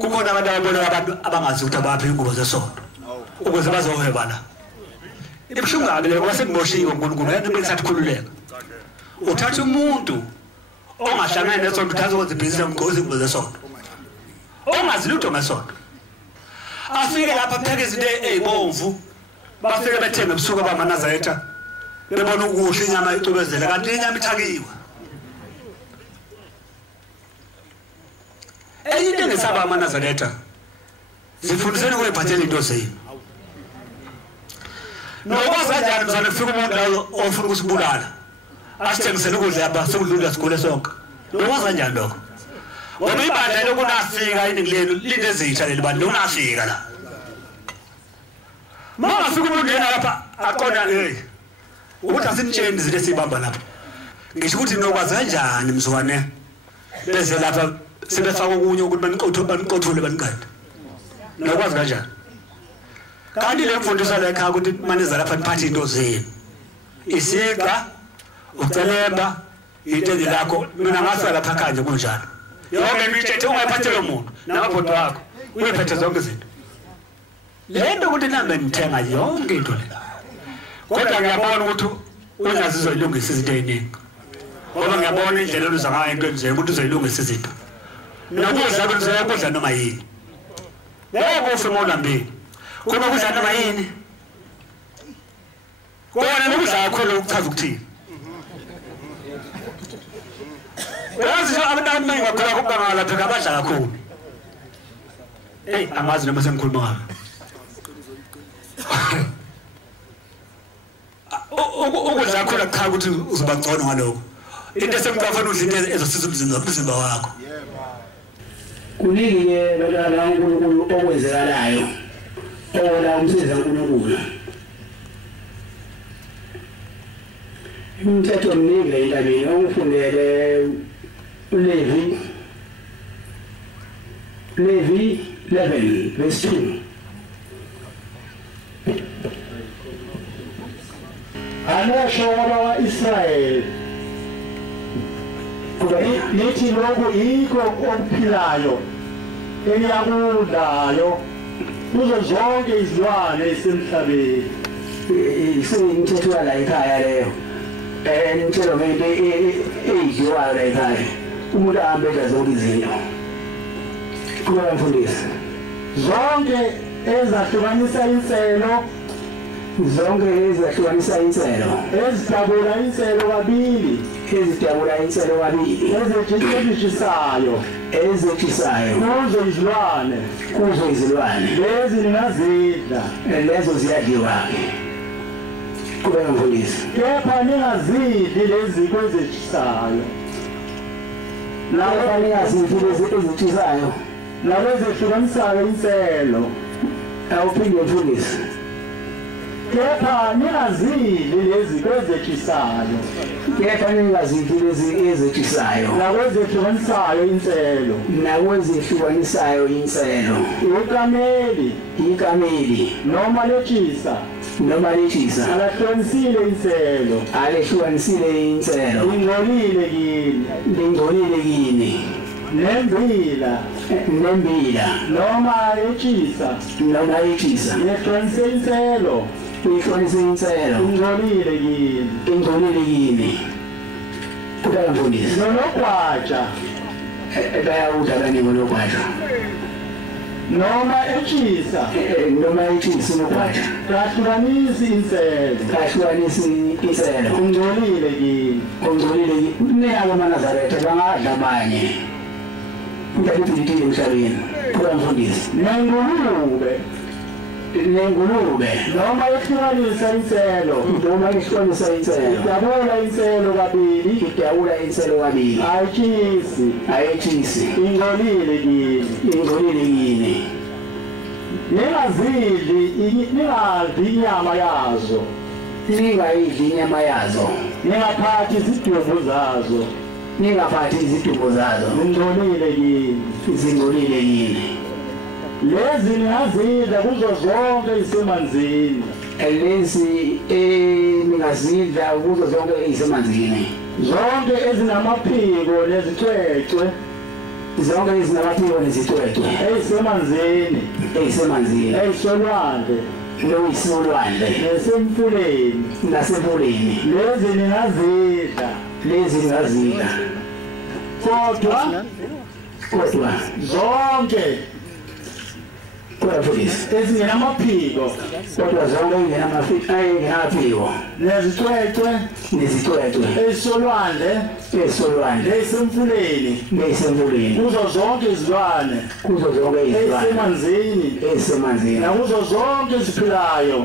kukhona abantu ababona abantu abangazi ukuthi abaphi ingubo zesonto ukuze bazohwebana ibishungu ngale ngoba sengiboshiwe uNkulunkulu yena besathi khululeka uthatha umuntu ongahlangana nesonto uthatha ukuzibhizisa umgcozi ingubo zesonto ongazi lutho ngesonto afike lapha pheke izinto ezibomvu bafike bethenge ebusuku abamaNazaretha bebona ukuhle inyama icubezela kanti inyama ithakiwe into ngesaba amaNazaretha zifundiseni ukuyiphathela into zenu nokwazi kanjani mzane kufika umuntu la ofuna ukusibulala asithengisele ukudla yapha sekudlula sigole sonke nokwazi kanjani lokho ngoba ibandla lokunafika iningi lenu linto ezitha leli bandla lonafika la mangafika umuntu yena lapha aqonda ukuthi asimtsheni izinto esibamba lapha ngisho ukuthi nokwazi kanjani mzwane bese lapha sebefaka okunye ukuthi baniqothule banikade nokwazi kanjani kanti le mfundiso la ekhaya ukuthi maniza lapha niphathe into zenu isiqa ucelemba into lakho mina ngasa lapha kanje kunjalo yonke imitshetho ungayiphathela umuntu namabhodo wakho uyiphethe zonke izinto lento ukuthi nambe nithenga yonke into le kodwa ngiyabona ukuthi ungazizo ilungisa izinto eziningi ngoba ngiyabona indlela oluza ngayo into enje ukuthi uzoyilungisa izinto nokudla kuzokudla noma yini yebo ufuna ulambeni kuba kudla noma yini kona nokudla akho lokuchaza ukuthini yazi abantu abaningi bakhola kubangala phela abadla kakhulu amazi noma sengikhuluma ukudla akho lokha ukuthi uzoba ngcono ngaloko into esemqafana udla into ezosiza umzimba wakho kuningi ke bantwana uNkulunkulu okwenzekalayo ola umsebenzi kaNkulunkulu imithetho eminingi entabeni ongifundele uLevi 11 verse 2 Anashora wa Israel lithi lokhu yikho okuphilayo eliyakudlayo kuzo zonke izilwane esemhlabeni imithetho la ekhaya leyo ngitshela into eyidliwayo la ekhaya umuntu ahambe edla zonke izinto kuba mfundisi zonke ezahlukanisa inselo zonke ezahlukanisa inselo ezidabula inselo kabili ezidabula inselo kabili ezethisayo kuzo izilwane lezi ningazidla lezo ziyadliwa-ke kube mfundisi kepha ningazidli lezi kwezethisayo kepha ningazidli lezi ezithisayo nabezehlukanisayo inselo awuphinde mfundisi kepha ningazidli lezi kwezethisayo kepha ningazidli lezi ezethisayo nakwezehlukanisayo inselo nakwezehlukanisayo inselo ikameli noma lethisa alehlukanisile inselo lingcolile kini nembila noma lethisa lehlukanise inselo ingcolile kini kudala mfundisi nonogwaja bayawudla kaningi nogwaja noma ethisa nogwaja kahlukanisi inselo ungcolile kini niyake amaNazaretha bangadla abanye ngiyalipilitile emhlabeni kuba mfundisi nengulube noma ihlukanisa inselo idabula inselo kabili ayithisi ingcolile kini ningazidli inyama yazo ningaphathi izidumbu zazo zingcolile kini lezi ningazidla kuzo zonke isemanzini ningazidla kuzo zonke isemanzini zonke ezinamaphiko nezicwecwe zonke izinamaphiko nezicwecwe ezisemanzini ezisemanzini ezisolwandle noyisolwandle nasemfuleni nasemfuleni lezi ningazidla kodwa zonke ezingenamaphiko kodwa zonke engenaphiko nezicwecwe ezisolwandle ezisemfuleni kuzo zonke izilwane ezisemanzini nakuzo zonke eziphilayo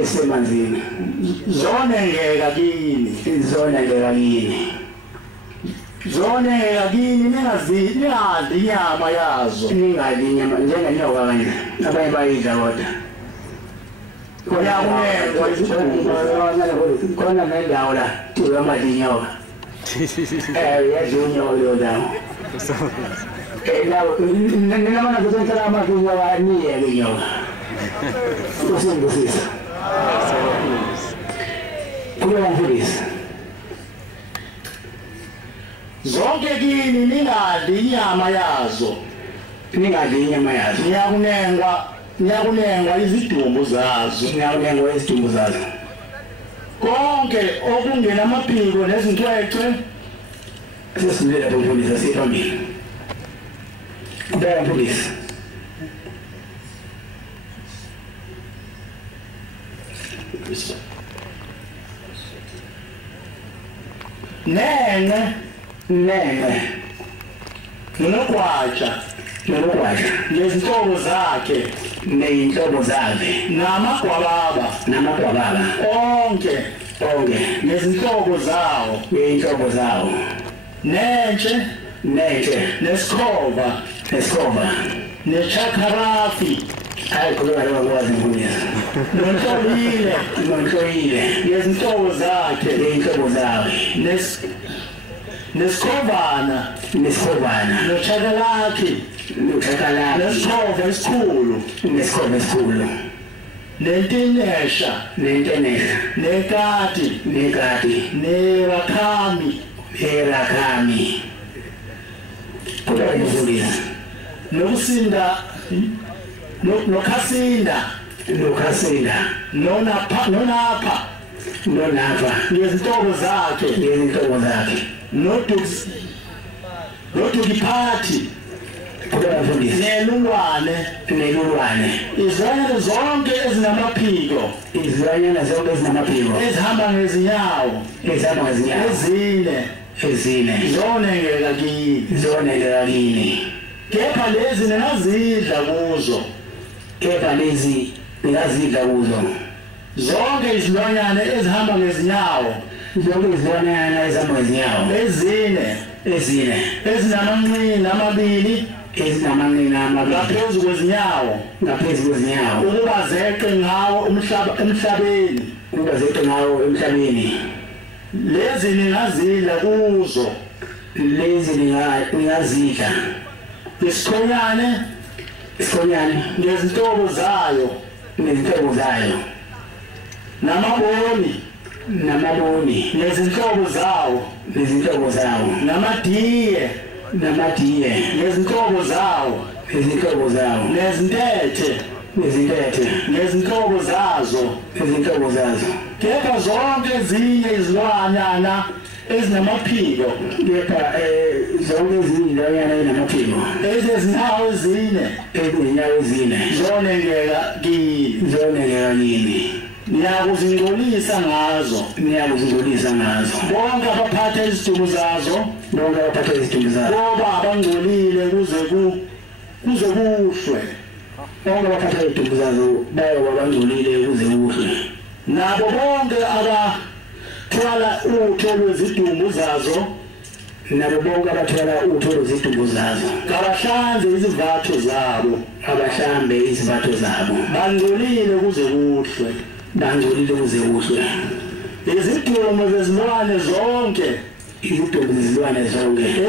ezisemanzini zonengeka kini ningadli inyama yazo njengenyoka kanye abanye bayidla kodwa khona nendawo la kuthiwa amadinyoka yadliwa inyoka leyo ndawo ninabona kusenhlala amadinyoka aniyeke inyoka usingusisa kuloya mfundisi zonke kini ningadli inyama yazo niyakunengwa izidumbu zazo konke okungenamaphiko nezincwecwe sesilela bomfundisi asiphambili kubeka mfundisi nenge nonogwaja nezinhlobo zakhe namagwababa onke nezinhlobo zawo nentshe nesikhova nechakarafi nonhlobile nezinhlobo zakhe nesikhovana nochakalakhi nesikhova esikhulu nentenesha nekati nerakhami nokusinda nokhasinda nonapha ngezinhlobo zakhe nodukiphathi nelulwane izilwanyana zonke ezinamaphiko ezihamba ngezinyawo ezine zonengeka kini kepha lezi ningazidla kuzo zonke izilwanyana ezihamba ngezinyawo ezine ezinamanqina amabili ngaphezu kwezinyawo ukuba zeqe ngawo emhlabeni lezi ningazidla kuzo isikhonyane ngezinhlobo zayo namaboni nezinhlobo zawo namadiye nezinhlobo zawo nezintethe nezinhlobo zazo kepha zonke ezinye izilwanyana ezinamaphiko ezezinyawo ezine zonengeka kini niyakuzingcolisa ngazo bonke abaphatha izidumbu zazo ngoba abangcolile kuze kuhlwe nabo bonke abathwala utho lwezidumbu zazo kabahlanze izimbatho zabo bangcolile kuze kuhlwe izidumbu zezilwane zonke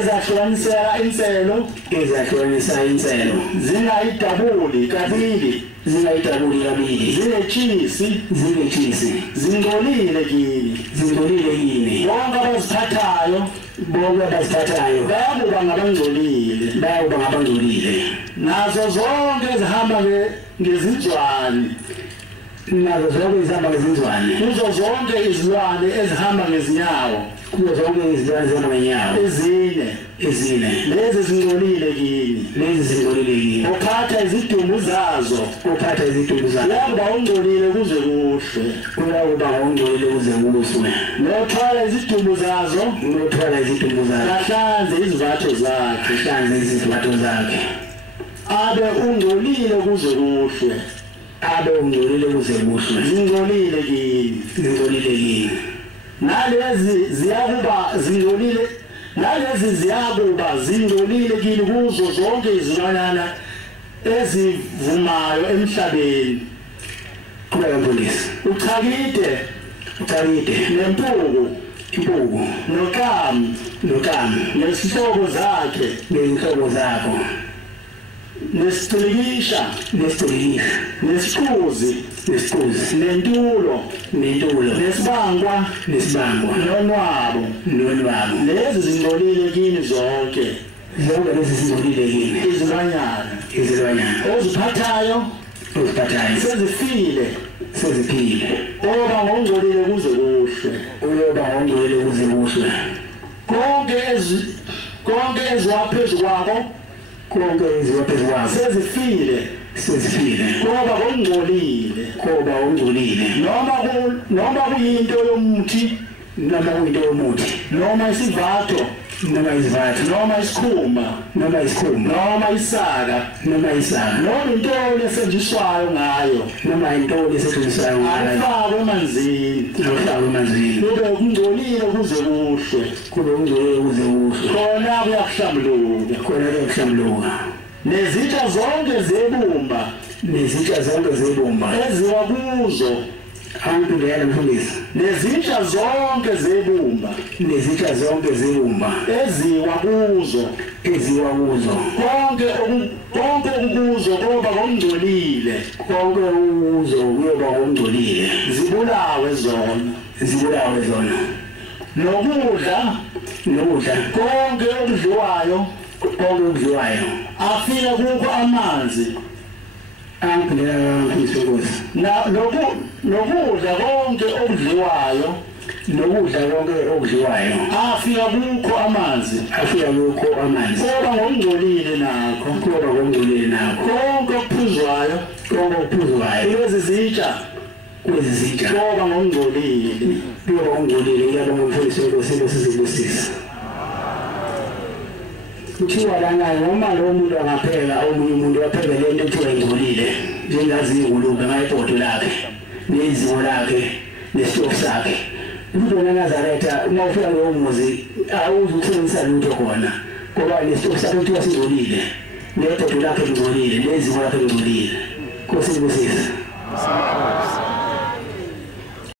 ezahlukanisela inselo zingayidabuli kabili zinetshisi zingcolile kini bonke abaziphathayo bonke abazithathayo bayakuba ngabangcolile bayakuba ngabangcolile nazo zonke ezihamba ngezinzwane nazo zonke izihamba ngezinzwane kuzo zonke izilwane ezihamba ngezinyawo kuzo zonke izilwane ezihamba ngenyawo ezine lezi zingcolile kini uphatha izidumbu zazo uyakuba ungcolile kuze kuhlwe nothwala izidumbu zazo kahlanze izizathu zakhe abe ungcolile kuze kuhlwe zingcolile kini nalezi ziyakuba zingcolile kini kuzo zonke izilwanyana ezivumayo emhlabeni uchakide nempuku noqamu nesihlobo zakhe nesicilikisha nesikuzi nentulo nesibangwa nonwabo lezi zingcolile kini zonke izilwanyana oziphathayo sezifile oba ngongcolile kuze kuhlwe konke eziwaphezu kwako sezifile ngoba ungcolile noma kuyinto yomuthi noma isivatho noma isikhumba noma isaka noma intolo esetshenziswayo ngayo ayifakwe emanzini kube kungcolile kuze kuhlwe khona kuyakuhlambuluka nezitsha zonke zebumba eziwa kuzo nezitsha zonke zebumba eziwa kuzo konke okukuzo kuba ngongcolile zibulawe zona nokudla konke okudliwayo afika kukho amanzi nokudla konke okudliwayo afika kukho amanzi kuba ngongcolile nakho konke okuphuzwayo lezi zitsha kuba ngongcolile kuthiwa lana noma lo muntu angapheka omunye umuntu wapheka lento ethiwa ingcolile njengazi ingulube ngayibhodo lakhe nezimo lakhe nesitofu sakhe umuntu weNazaretha uma ufika kulowo muzi awuzukusebenzisa lutho khona ngoba nesitofu sakhe kuthiwa singcolile nebhodo lakhe lingcolile nezimo lakhe lingcolile Nkosi